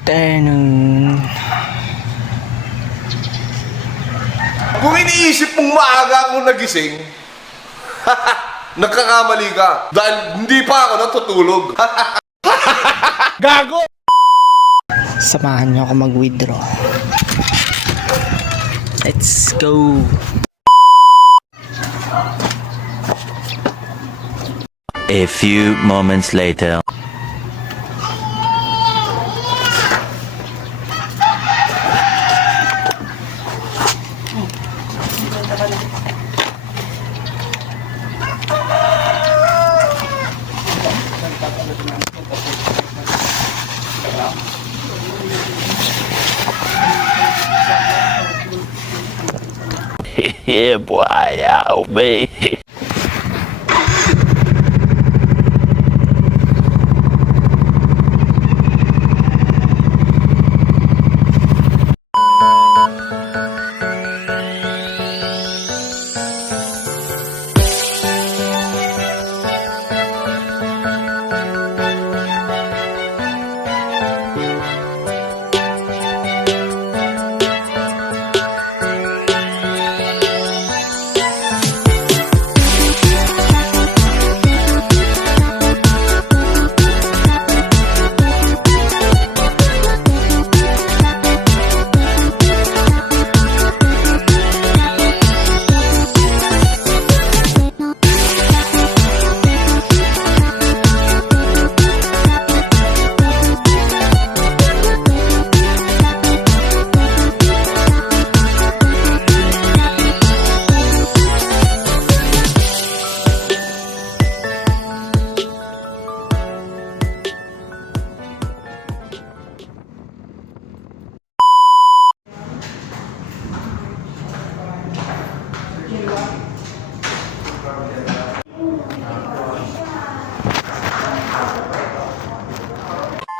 Afternoon. Kung iniisip mong maaga akong nagising, nagkakamali ka. Dahil hindi pa ako natutulog. Gago! Samahan niyo ako mag-withdraw. Let's go. A few moments later. Yeah, boy, out, me.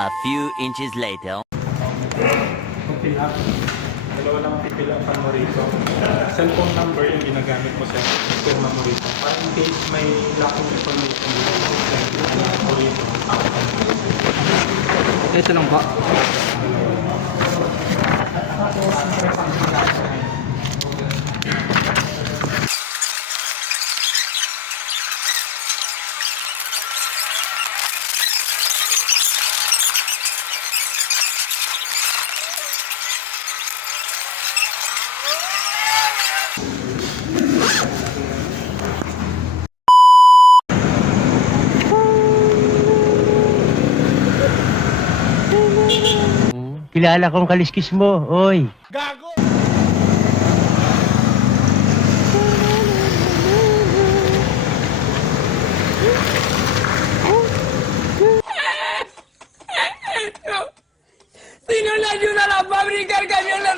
A few inches later. Fill up. Dalawa lang fill up mo rito. Cellphone number yung ginagamit mo sa firma mo rito. Para in case may lacking information dito, mo rito. Ito lang ba? Kilala kong kaliskis mo, oy. Gago! Si no le ayuda a la fábrica, el camión le...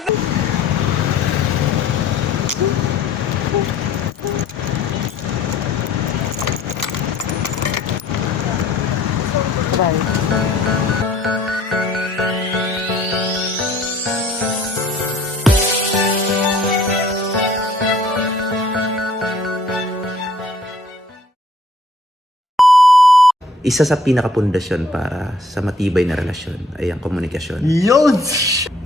Isa sa pinakapundasyon para sa matibay na relasyon ay ang komunikasyon. Yun!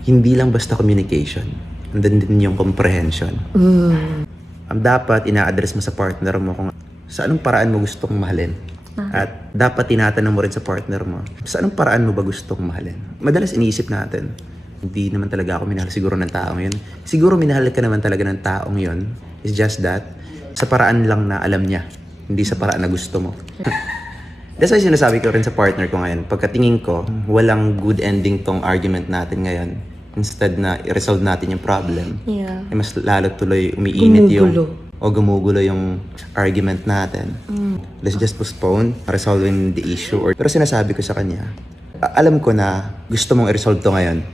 Hindi lang basta communication, andun din yung comprehension. Ang dapat ina-address mo sa partner mo kung sa anong paraan mo gustong mahalin. At dapat tinatanong mo rin sa partner mo, sa anong paraan mo ba gustong mahalin? Madalas iniisip natin, hindi naman talaga ako minahal siguro ng taong yun. Siguro minahal ka naman talaga ng taong yun. It's just that, sa paraan lang na alam niya, hindi sa paraan na gusto mo. That's why sinasabi ko rin sa partner ko ngayon, pagkatingin ko, walang good ending tong argument natin ngayon. Instead na i-resolve natin yung problem, ay mas lalo tuloy umiinit gumugulo yung argument natin. Let's just postpone resolving the issue. Pero sinasabi ko sa kanya, alam ko na gusto mong i-resolve to ngayon.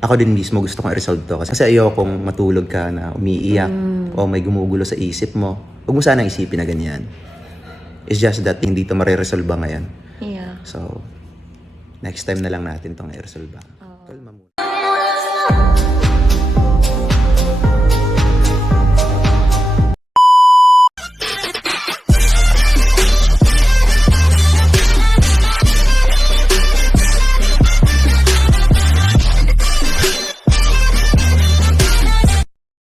Ako din mismo gusto kong i-resolve to. Kasi ayokong matulog ka na umiiyak o may gumugulo sa isip mo. Huwag mo sanang isipin na ganyan. It's just that hindi ito mariresolve ngayon. Yeah. So, next time na lang natin itong i-resolve.